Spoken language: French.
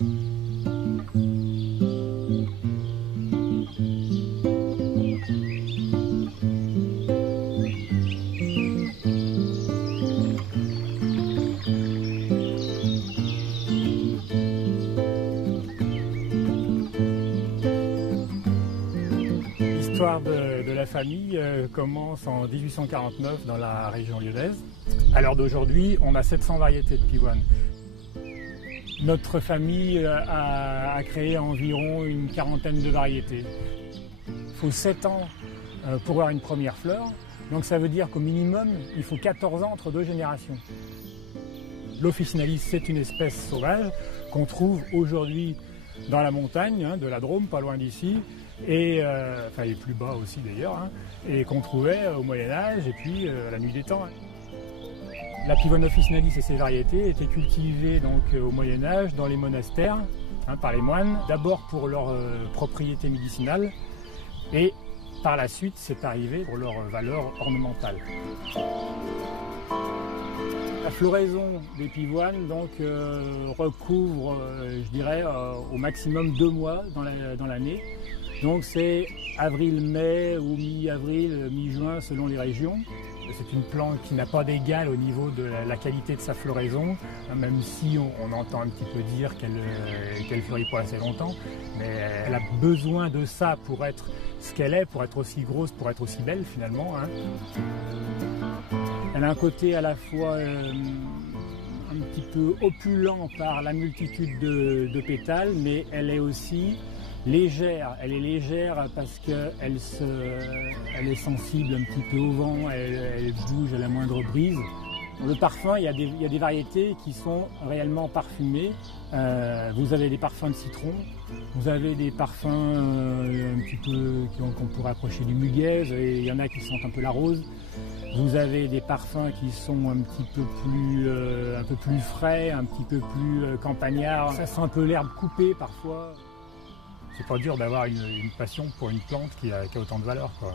L'histoire de la famille commence en 1849 dans la région lyonnaise. À l'heure d'aujourd'hui, on a 700 variétés de pivoine. Notre famille a créé environ une quarantaine de variétés. Il faut 7 ans pour avoir une première fleur, donc ça veut dire qu'au minimum, il faut 14 ans entre 2 générations. L'Officinalis, c'est une espèce sauvage qu'on trouve aujourd'hui dans la montagne, de la Drôme, pas loin d'ici, et plus bas aussi d'ailleurs, et qu'on trouvait au Moyen-Âge et puis à la nuit des temps. La pivoine officinalis et ses variétés étaient cultivées donc au Moyen-Âge dans les monastères par les moines, d'abord pour leurs propriétés médicinales et par la suite c'est arrivé pour leur valeur ornementale. La floraison des pivoines donc recouvre, je dirais, au maximum 2 mois dans l'année. Donc c'est avril-mai ou mi-avril, mi-juin selon les régions. C'est une plante qui n'a pas d'égal au niveau de la qualité de sa floraison, même si on entend un petit peu dire qu'elle fleurit pas assez longtemps, mais elle a besoin de ça pour être ce qu'elle est, pour être aussi grosse, pour être aussi belle finalement. Elle a un côté à la fois un petit peu opulent par la multitude de pétales, mais elle est aussi légère. Elle est légère parce qu'elle est sensible un petit peu au vent, elle bouge à la moindre brise. Le parfum, il y a des variétés qui sont réellement parfumées. Vous avez des parfums de citron, vous avez des parfums un petit peu qu'on pourrait approcher du muguet, et il y en a qui sentent un peu la rose. Vous avez des parfums qui sont un peu plus frais, un petit peu plus campagnards. Ça sent un peu l'herbe coupée parfois. C'est pas dur d'avoir une passion pour une plante qui a autant de valeur, quoi.